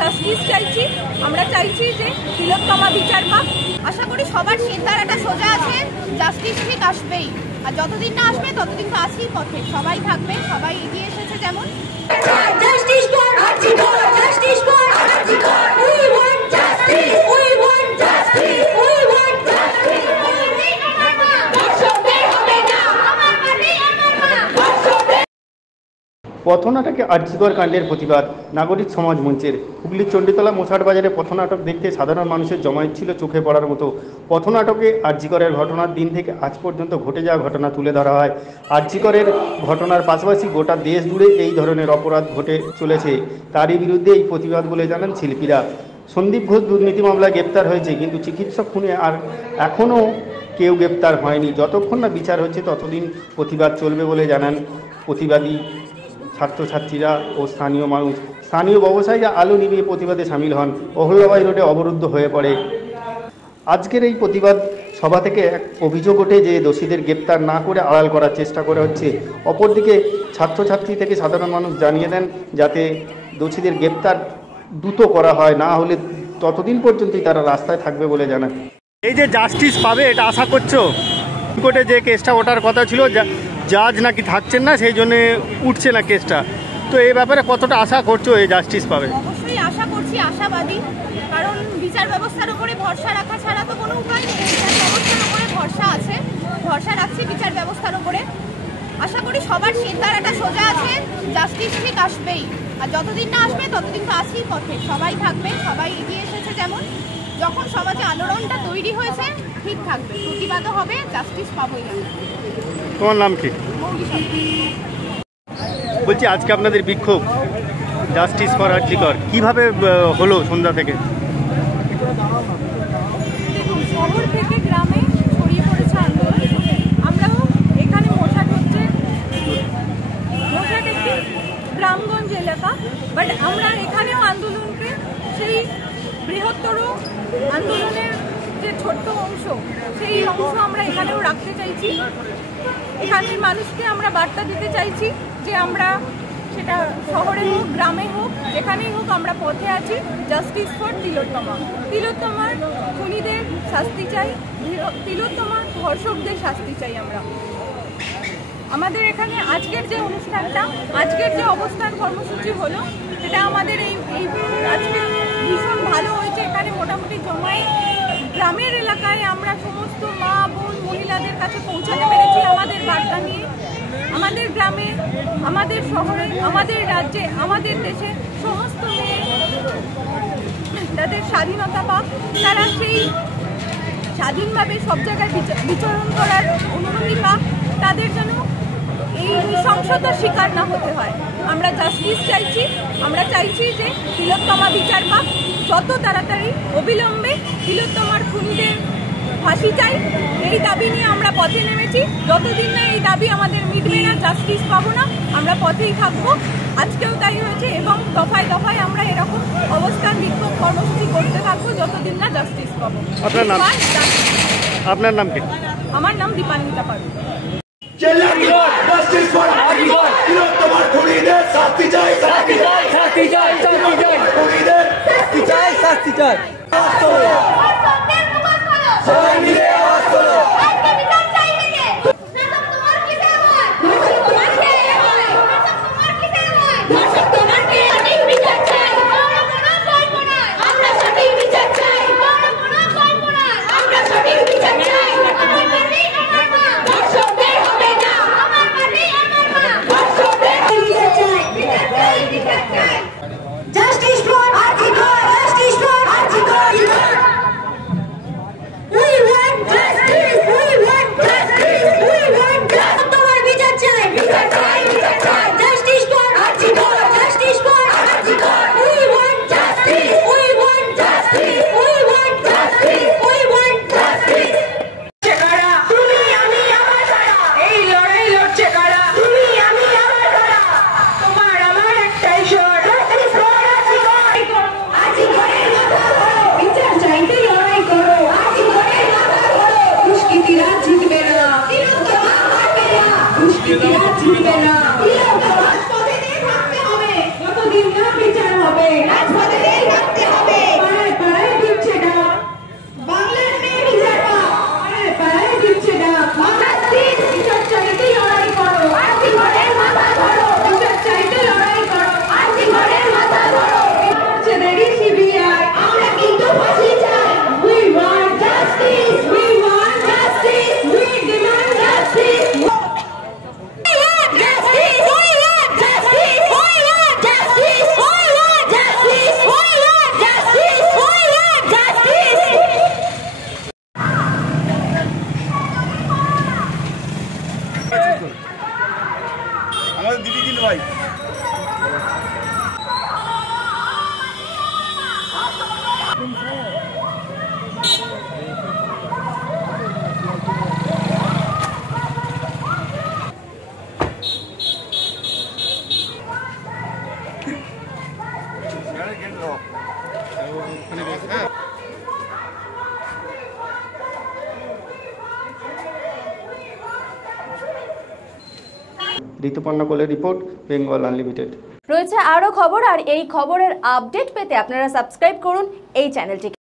Justice চাইছি, আমরা চাইছি যে তিলোত্তমা বিচার পাক। আশা করি সবার সিদ্ধারাটা সোজা আছে, জাস্টিস ঠিক আসবেই। আর যতদিন না আসবে ততদিন তো আছেই পথে, সবাই থাকবে, সবাই এগিয়ে এসেছে যেমন। Justice for RG Kar, justice for RG Kar, we want justice, we want justice, we want justice. পথনাটকে আরজিকর কাণ্ডের প্রতিবাদ নাগরিক সমাজ মঞ্চের। হুগলির চণ্ডীতলা মোছাট বাজারে পথনাটক দেখতে সাধারণ মানুষের জমায়েত ছিল চোখে পড়ার মতো। পথনাটকে আরজিকরের ঘটনার দিন থেকে আজ পর্যন্ত ঘটে যাওয়া ঘটনা তুলে ধরা হয়। আরজিকরের ঘটনার পাশাপাশি গোটা দেশ জুড়ে এই ধরনের অপরাধ ঘটে চলেছে, তারই বিরুদ্ধে এই প্রতিবাদ বলে জানান শিল্পীরা। সন্দীপ ঘোষ দুর্নীতি মামলায় গ্রেপ্তার হয়েছে, কিন্তু চিকিৎসক খুনে আর এখনও কেউ গ্রেপ্তার হয়নি। যতক্ষণ না বিচার হচ্ছে ততদিন প্রতিবাদ চলবে বলে জানান প্রতিবাদী ছাত্রছাত্রীরা ও স্থানীয় মানুষ। স্থানীয় ব্যবসায়ীরা আলো নিভিয়ে প্রতিবাদে সামিল হন। অহল্যাবাই রোডে অবরুদ্ধ হয়ে পড়ে। আজকের এই প্রতিবাদ সভা থেকে এক অভিযোগ ওঠে যে দোষীদের গ্রেপ্তার না করে আড়াল করার চেষ্টা করা হচ্ছে। অপরদিকে ছাত্রছাত্রী থেকে সাধারণ মানুষ জানিয়ে দেন যাতে দোষীদের গ্রেপ্তার দ্রুত করা হয়, না হলে ততদিন পর্যন্তই তারা রাস্তায় থাকবে বলে জানান। এই যে জাস্টিস পাবে এটা আশা করছো? কোর্টে যে কেসটা ওঠার কথা ছিল, জাজ নাকি থাকছেন না, সেই জন্য উঠছে না কেসটা, তো এই ব্যাপারে কতটা আশা করছো এই জাস্টিস পাবে? অবশ্যই আশা করছি, আশাবাদী, কারণ বিচার ব্যবস্থার উপরে ভরসা রাখা ছাড়া তো কোনো উপায় নেই। বিচার ব্যবস্থার উপরে ভরসা আছে, ভরসা রাখছি বিচার ব্যবস্থার উপরে। আশা করি সবার সিদ্ধারাটা সোজা আছে, জাস্টিস ঠিক আসবেই। আর যতদিন না আসবে ততদিন তো আছেই পথে, সবাই থাকবে, সবাই এগিয়ে এসেছে যেমন। যখন সমাজে আলোড়নটা তৈরি হয়েছে ঠিক থাকবে, প্রতিবাদও হবে, জাস্টিস পাবোই আমরা। তোমার নাম কি? বলছি আজকে আপনাদের বিক্ষোভ জাস্টিস ফর আরজিকর কিভাবে হলো সন্ধ্যা থেকে? দেখুন, শহর থেকে গ্রামে ছড়িয়ে পড়েছে আন্দোলন। আমরাও এখানে মোছাট হচ্ছে, মোছাট একটি গ্রামগঞ্জ এলাকা, বাট আমরা এখানেও আন্দোলনকে সেই বৃহত্তর আন্দোলনের যে ছোট্ট অংশ, সেই অংশ আমরা এখানেও রাখতে চাইছি। এখানের মানুষকে আমরা বার্তা দিতে চাইছি যে আমরা, সেটা শহরে হোক গ্রামে হোক যেখানেই হোক, আমরা পথে আছি। জাস্টিস ফর তিলোত্তমা, তিলোত্তমার খুনিদের শাস্তি চাই, তিলোত্তমার ধর্ষকদের শাস্তি চাই আমরা। আমাদের এখানে আজকের যে অনুষ্ঠানটা, আজকের যে অবস্থান কর্মসূচি হলো, সেটা আমাদের এই আজকে ভীষণ ভালো হয়েছে। এখানে মোটামুটি জমায়ে গ্রামের এলাকায় আমরা সমস্ত মা বোন মহিলাদের কাছে পৌঁছাতে পেরেছি আমাদের বার্তা নিয়ে। আমাদের গ্রামে, আমাদের শহরে, আমাদের রাজ্যে, আমাদের দেশে সমস্ত মেয়ে তাদের স্বাধীনতা পাক, তারা সেই স্বাধীনভাবে সব জায়গায় বিচরণ করার অনুমতি পাক, তাদের যেন এই নৃশংসতার শিকার না হতে হয়। আমরা জাস্টিস চাইছি, আমরা চাইছি যে তিলোত্তমা বিচার পাক, যত তাড়াতাড়ি অবিলম্বে তিলোত্তমার খুনিদের ফাঁসি চাই। এই দাবি নিয়ে আমরা পথে নেমেছি। যতদিন না এই দাবি আমাদের মিটবে না, জাস্টিস পাবো না, আমরা পথেই থাকবো। আজকেও তাই হয়েছে এবং দফায় দফায় আমরা এরকম অবস্থান বিক্ষোভ কর্মসূচি করতে থাকবো যতদিন না জাস্টিস পাবো। আপনার নাম কি? আমার নাম দীপান্বিতা পারু। জাস্টিস ফর আরজিকর, তিলোত্তমার খুনিদের শাস্তি চাই, শাস্তি চাই, শাস্তি চাই, শাস্তি চাই, খুনিদের শাস্তি চাই, শাস্তি চাই। সবাই মিলে আওয়াজ তোলো। আজকে বিচার চাই নাকি? নাটক তোমার কি দেওয়া? দর্শক তোমার কে হয়? নাটক তোমার কি দেওয়া? দর্শক তোমার কে? সঠিক বিচার চাই, বড় কোনো গল্প নয়, আমরা সঠিক বিচার চাই, বড় কোনো গল্প নয়, আমরা সঠিক বিচার চাই। আমার মাটি আমার মা, দর্শকদের হবে না, আমার মাটি আমার মা, দর্শকদের বিচার চাই, বিচার চাই, বিচার চাই। Justice for RG Kar, justice for RG Kar. Rituparna কোলের রিপোর্ট, বেঙ্গল আনলিমিটেড। রয়েছে আরও খবর, আর এই খবরের আপডেট পেতে আপনারা সাবস্ক্রাইব করুন এই চ্যানেলটিকে।